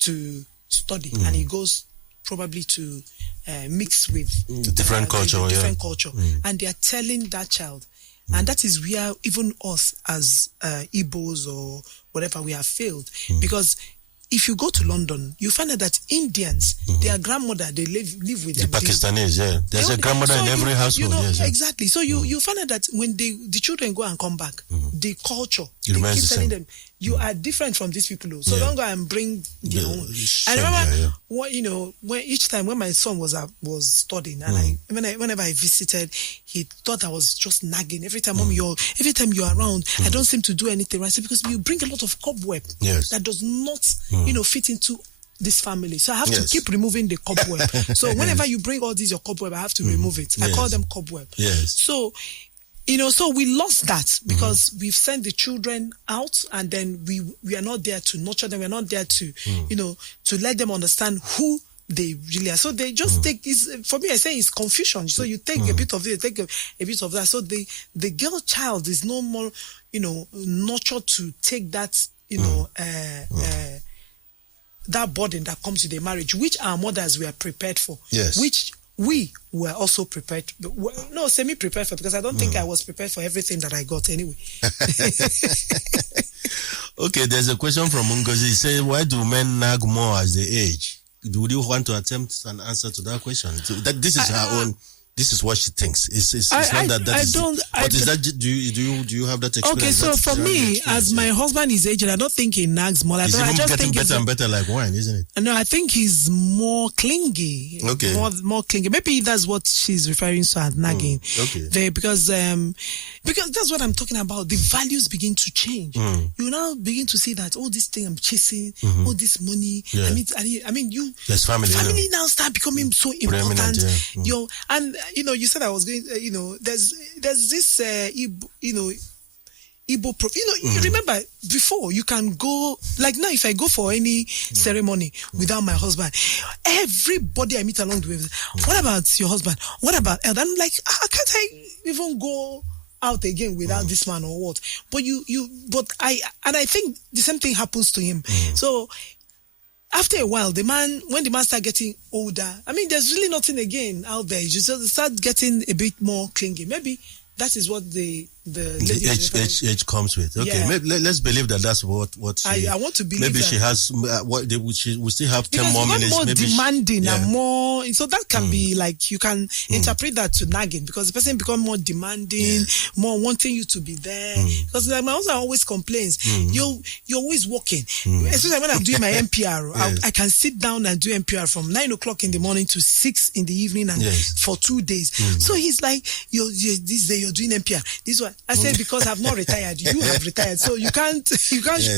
to study, and he goes probably to mix with different culture, and they are telling that child, and that is where even us as Igbos or whatever, we have failed, because if you go to London, you find out that Indians, their grandmother, they live with them. The Pakistanis, there's a grandmother in every household. Exactly. So you find out that when the children go and come back, the culture, they keep telling them, you are different from these people. So don't go and bring their own. I remember, when each time when my son was studying, and whenever I visited, he thought I was just nagging. Every time you're around, I don't seem to do anything. I said, because you bring a lot of cobweb that does not, fit into this family. So I have to keep removing the cobweb. So whenever you bring all these your cobweb, I have to remove it. I call them cobweb. So so we lost that because we've sent the children out, and then we are not there to nurture them. We're not there to, to let them understand who they really are. So they just take, for me, I say it's confusion. So you take a bit of this, take a bit of that. So the girl child is no more, nurtured to take that, that burden that comes with a marriage, which our mothers were prepared for, which we were also prepared, semi-prepared for, because I don't think I was prepared for everything that I got anyway. Okay, there's a question from Ngozi. He says, why do men nag more as they age? Would you want to attempt an answer to that question? This is her own. This is what she thinks. It's not that. But is that? Do you have that experience? Okay, so for me, as my husband is aging, I don't think he nags more. He's even getting better and better, like wine, isn't it? No, I think he's more clingy. Okay, more clingy. Maybe that's what she's referring to as nagging. Okay, because that's what I'm talking about. The values begin to change. You now begin to see that this thing I'm chasing, all this money. Yeah. I mean, there's family now start becoming so important. And you said I was going. There's this Igbo. You remember before you can go, like now if I go for any ceremony without my husband, everybody I meet along the way, what about your husband? What about Elder? I'm like, can't I even go out again without this man or what? But I think the same thing happens to him. So after a while, when the man starts getting older, there's really nothing again out there. You just start getting a bit more clingy. Maybe that is what the age comes with. Okay, let's believe that's what she. I want to believe. Maybe that. She has. She will still have 10 more minutes. More maybe demanding and more. So that can be like you can interpret that to nagging, because the person becomes more demanding, more wanting you to be there. Because like my husband always complains, you're always working. Especially when I'm doing my NPR, I can sit down and do NPR from 9 o'clock in the morning to 6 in the evening, and for 2 days. So he's like, this day you're doing NPR. This one. I said, because I've not retired, you have retired, so you can't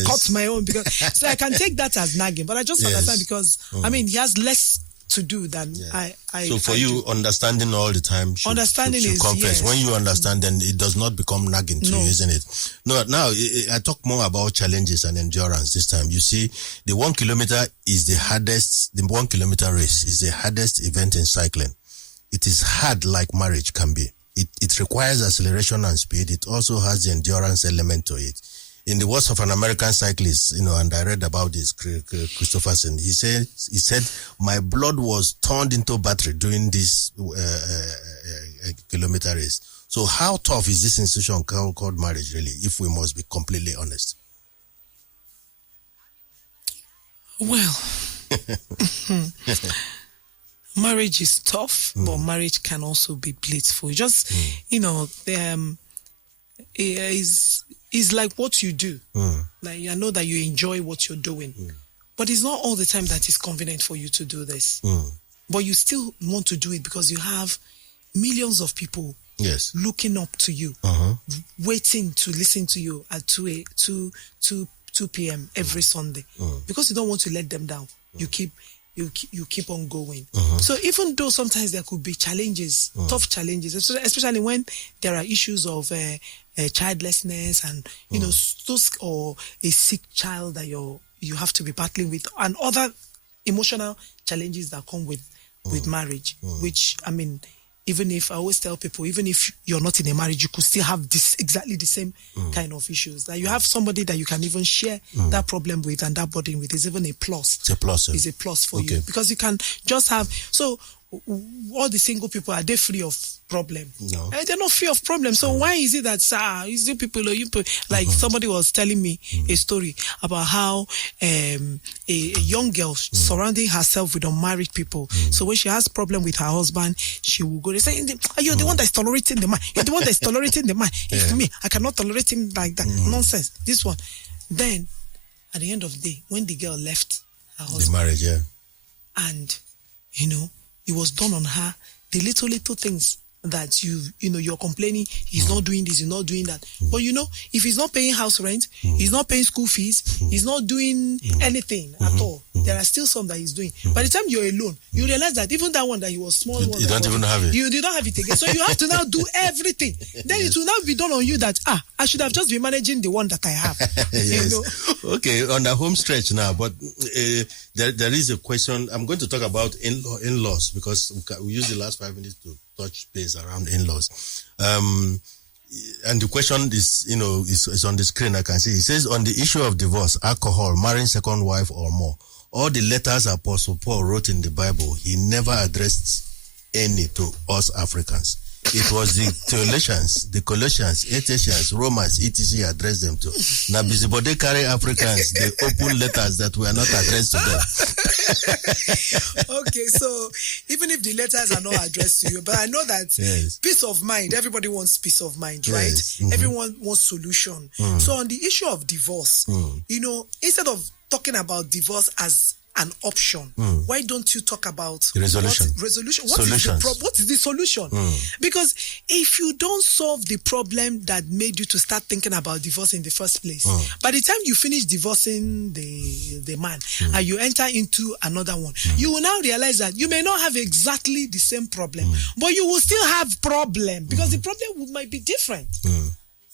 cut my own, because so I can take that as nagging, but I just understand because he has less to do than I. So for you, understanding all the time, should come first. When you understand, then it does not become nagging to you, isn't it? No. Now I talk more about challenges and endurance this time. You see, the 1 kilometer is the hardest. The 1 kilometer race is the hardest event in cycling. It is hard, like marriage can be. It requires acceleration and speed. It also has the endurance element to it. In the words of an American cyclist, and I read about this, Christopherson, he said, my blood was turned into battery during this kilometer race. So how tough is this institution called marriage, really, if we must be completely honest? Well, marriage is tough, but marriage can also be blissful. Just, is like what you do. Like, I know that you enjoy what you're doing, but it's not all the time that it's convenient for you to do this. But you still want to do it because you have millions of people looking up to you, waiting to listen to you at 2 p.m. every Sunday, because you don't want to let them down. You keep on going. So even though sometimes there could be challenges, tough challenges, especially when there are issues of childlessness and those, or a sick child that you have to be battling with, and other emotional challenges that come with marriage, which even if I always tell people, even if you're not in a marriage, you could still have this exactly the same kind of issues. That you have somebody that you can even share that problem with and that burden with is even a plus. It's a plus. It's a plus for you, because you can just have. So all the single people, are they free of problem? No, they're not free of problem. So why is it that is it people like somebody was telling me a story about how a young girl surrounding herself with unmarried people. So when she has problem with her husband, she will go. They say, "You're the one that's tolerating the man. You're the one that's tolerating the man. It's me. I cannot tolerate him like that. Nonsense. This one." Then at the end of the day, when the girl left her husband, the marriage, and it was done on her, the little things that you're complaining, he's not doing this, he's not doing that. But if he's not paying house rent, he's not paying school fees, he's not doing anything at all. There are still some that he's doing. By the time you're alone, you realize that even that one that he was small, you don't even have it. You don't have it again. So you have to now do everything. Then it will now be done on you that I should have just been managing the one that I have. Yes. Okay, on the home stretch now, but there is a question. I'm going to talk about in-laws, because we use the last 5 minutes to touch base around in-laws. And the question is on the screen. I can see it says, on the issue of divorce, alcohol, marrying second wife or more, all the letters Apostle Paul wrote in the Bible, he never addressed any to us Africans. It was the Theologians, the Colossians, Ephesians, Romans, etc. addressed them to. Now, busybody carry Africans, they open letters that were not addressed to them. Okay, so even if the letters are not addressed to you, but I know that peace of mind, everybody wants peace of mind, right? Yes. Everyone wants solution. So on the issue of divorce, instead of talking about divorce as an option, why don't you talk about resolution? What is the solution? Because if you don't solve the problem that made you to start thinking about divorce in the first place, by the time you finish divorcing the man and you enter into another one, you will now realize that you may not have exactly the same problem, but you will still have problem, because the problem might be different.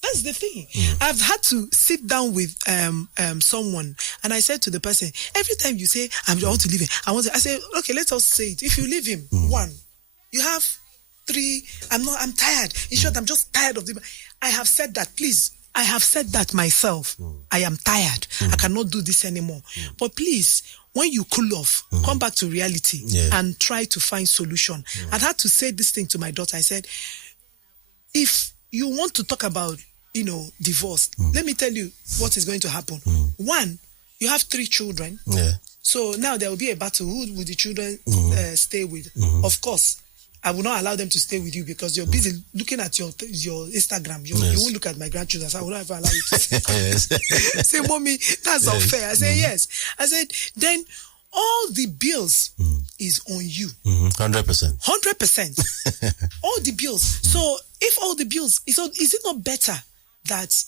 That's the thing. I've had to sit down with someone, and I said to the person, every time you say, I want to leave him, I say, okay, let us say it. If you leave him, 1, you have 3, I'm tired. In short, I'm just tired of the. I have said that, please. I have said that myself. I am tired. I cannot do this anymore. But please, when you cool off, come back to reality and try to find solution. I had to say this thing to my daughter. I said, if you want to talk about divorce, let me tell you what is going to happen. 1, you have 3 children. So now there will be a battle. Who will the children stay with? Of course, I will not allow them to stay with you, because you're busy looking at your Instagram. You won't look at my grandchildren. So I will not ever allow you to say, Mommy, that's unfair. I say, yes. I said, then all the bills is on you. 100%. 100%. All the bills. So if all the bills, is it not better that,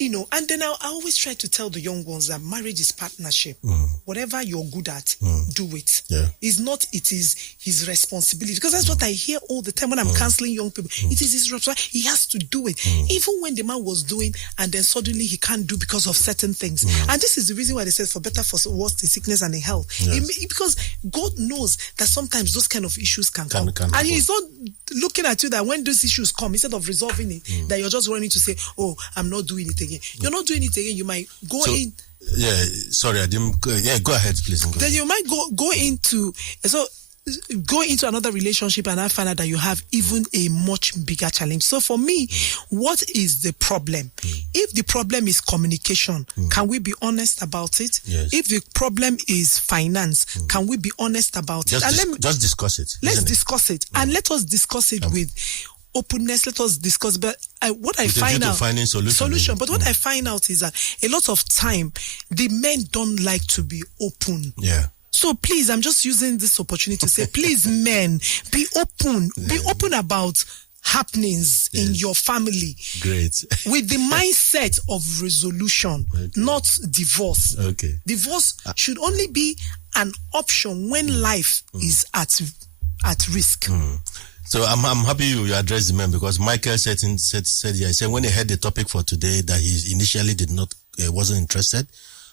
and then I always try to tell the young ones that marriage is partnership. Whatever you're good at, do it. It's not, it is his responsibility. Because that's what I hear all the time when I'm counseling young people. It is his responsibility. He has to do it. Even when the man was doing, and then suddenly he can't do because of certain things. And this is the reason why they say for better, for worse, in sickness and in health. Because God knows that sometimes those kind of issues can come. And he's not looking at you that when those issues come, instead of resolving it, that you're just running to say, oh, I'm not doing it again. You're not doing it again. You might go in. Yeah, sorry, I didn't. Yeah, go ahead, please. Then you might go into another relationship, and I find out that you have even a much bigger challenge. So for me, what is the problem? If the problem is communication, can we be honest about it? Yes. If the problem is finance, can we be honest about it? And just discuss it. Let's discuss it, and let us discuss it with openness. Let us discuss. But what I find out, finding solution. But what I find out is that a lot of time the men don't like to be open. Yeah. So please, I'm just using this opportunity to say, please, men, be open. Be open about happenings in your family. Great. With the mindset of resolution, not divorce. Okay. Divorce should only be an option when life is at risk. So I'm happy you addressed the men, because Michael said when he heard the topic for today that he initially wasn't interested.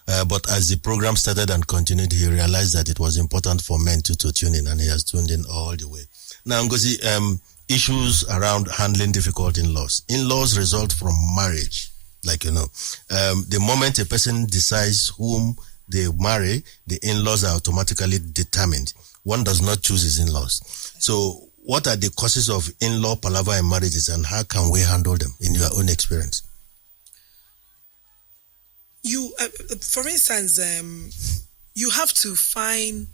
But as the program started and continued, he realized that it was important for men to tune in, and he has tuned in all the way. Now, Ngozi, issues around handling difficult in-laws. In-laws result from marriage, the moment a person decides whom they marry, the in-laws are automatically determined. One does not choose his in-laws. So what are the causes of in-law palaver in marriages, and how can we handle them in your own experience? For instance, you have to find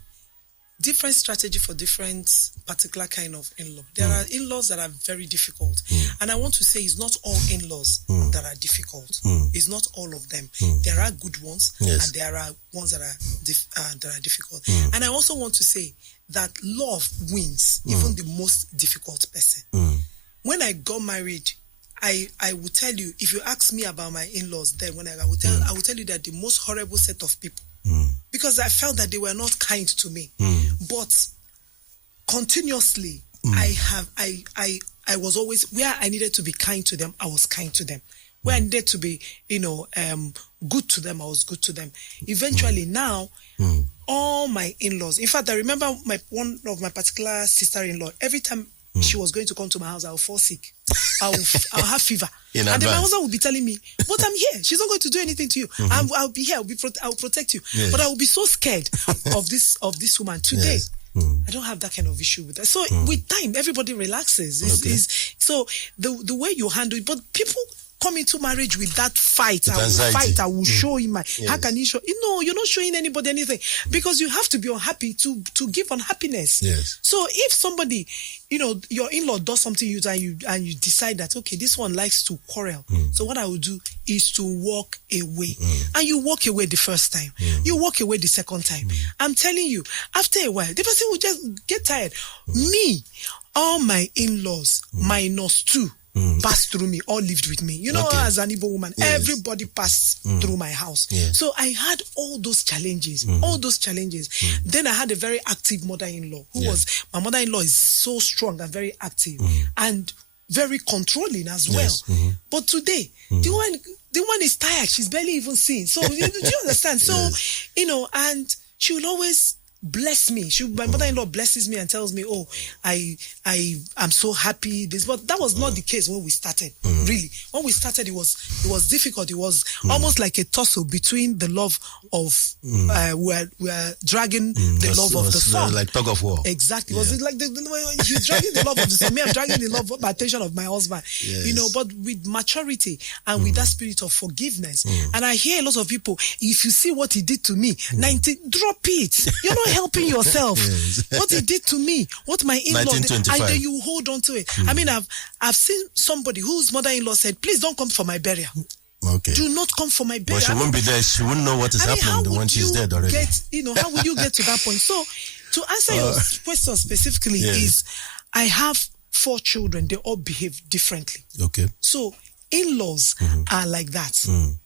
different strategy for different particular kind of in-law. There are in-laws that are very difficult. And I want to say it's not all in-laws that are difficult. It's not all of them. There are good ones, and there are ones that are difficult. And I also want to say that love wins even the most difficult person. When I got married, I will tell you, if you ask me about my in-laws, then I will tell you that the most horrible set of people, because I felt that they were not kind to me. But continuously, I was always, where I needed to be kind to them, I was kind to them. Where I needed to be, good to them, I was good to them. Eventually now, all my in-laws, in fact, I remember one of my particular sister-in-law, every time she was going to come to my house, I would fall sick. I'll have fever. And then my husband would be telling me, but I'm here. She's not going to do anything to you. I'll be here. I'll protect you. Yes. But I will be so scared of this woman. Today, I don't have that kind of issue with her. So with time, everybody relaxes. So the way you handle it, but people come into marriage with that fight. I will show him how can you show? No, you're not showing anybody anything, because you have to be unhappy to give unhappiness. Yes. So if somebody, your in-law does something and you decide that, okay, this one likes to quarrel. So what I will do is to walk away. And you walk away the first time. You walk away the second time. I'm telling you, after a while, the person will just get tired. Me, all my in-laws, minus 2, passed through me, all lived with me. As an Igbo woman, everybody passed through my house. So I had all those challenges, Then I had a very active mother-in-law my mother-in-law is so strong and very active and very controlling as well. But today, the one is tired. She's barely even seen. So do you understand? So, and she will always bless me. My mother-in-law blesses me and tells me, "Oh, I'm so happy." But that was not the case when we started. Really, when we started, it was difficult. It was almost like a tussle between the love of we're dragging the love of the son, like tug of war. Exactly. Was it like he's dragging the love of the son? Me, I'm dragging the love of my attention of my husband. Yes. But with maturity and with that spirit of forgiveness. And I hear a lot of people, if you see what he did to me, 90, drop it. You're not helping yourself. What he did to me, what my in-law did, and then you hold on to it. I mean, I've seen somebody whose mother-in-law said, "Please don't come for my burial." Okay. Do not come for my burial. But she won't be there. She won't know what is happening when she's dead already. How will you get to that point? So, to answer your question specifically, is I have 4 children. They all behave differently. Okay. So, in-laws are like that.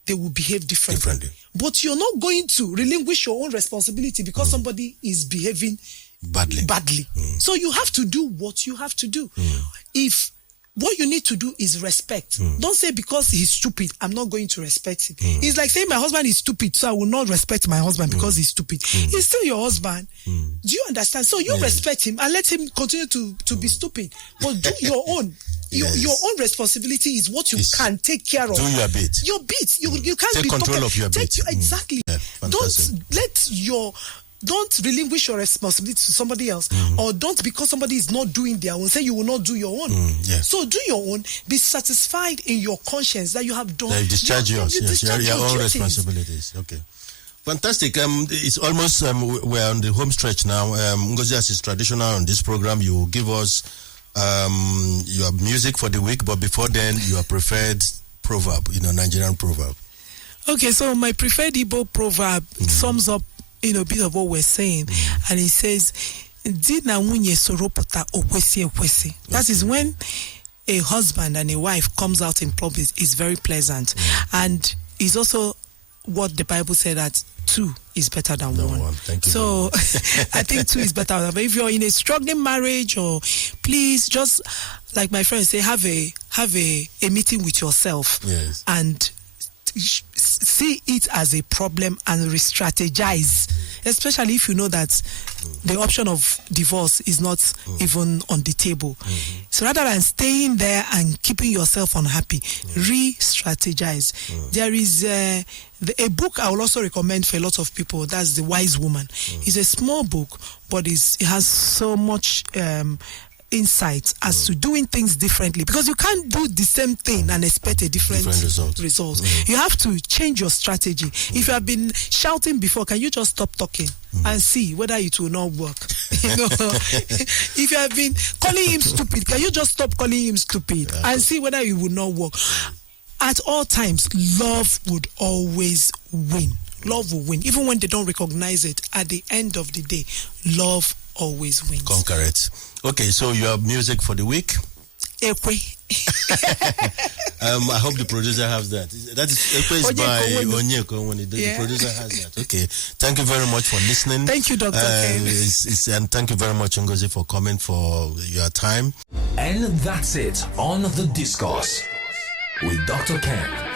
They will behave differently. But you're not going to relinquish your own responsibility because somebody is behaving badly. So you have to do what you have to do. If what you need to do is respect. Don't say because he's stupid, I'm not going to respect him. It's like saying my husband is stupid, so I will not respect my husband because he's stupid. He's still your husband. Do you understand? So you respect him and let him continue to be stupid. But do your own. Your own responsibility is what you can take care of. Do your bit. Your bit. You can't take control of your bit. Exactly. Don't relinquish your responsibility to somebody else, or don't, because somebody is not doing their own, say you will not do your own. So do your own. Be satisfied in your conscience that you have done. That you discharge yours. Your own duties. Responsibilities. Okay. Fantastic. It's almost we're on the home stretch now. Ngozi, as is traditional on this program, you will give us your music for the week, but before then, your preferred proverb, Nigerian proverb. Okay, so my preferred Igbo proverb sums up, a bit of what we're saying, and it says, "Di na nwunye soropụta okwesi ekwesi." That is when a husband and a wife comes out in public, is very pleasant, and is also what the Bible said that 2 is better than 1. Thank you. So I think 2 is better than 1. But if you're in a struggling marriage, or please just, like my friends say, have a meeting with yourself, and see it as a problem and re-strategize, especially if you know that the option of divorce is not even on the table. So rather than staying there and keeping yourself unhappy, re-strategize. There is a book I will also recommend for a lot of people. That's The Wise Woman. It's a small book, but it has so much insights as to doing things differently, because you can't do the same thing and expect a different result. You have to change your strategy. If you have been shouting before, can you just stop talking and see whether it will not work? If you have been calling him stupid, can you just stop calling him stupid and see whether it will not work? At all times, love would always win. Love will win, even when they don't recognize it. At the end of the day, love always wins. Conquer it. Okay, so you have music for the week. Ekwe. I hope the producer has that. That is Ekwe is by Onyeko when the producer has that. Okay. Thank you very much for listening. Thank you, Dr. Ken. And thank you very much, Ngozi, for coming, for your time. And that's it on The Discourse with Dr. Ken.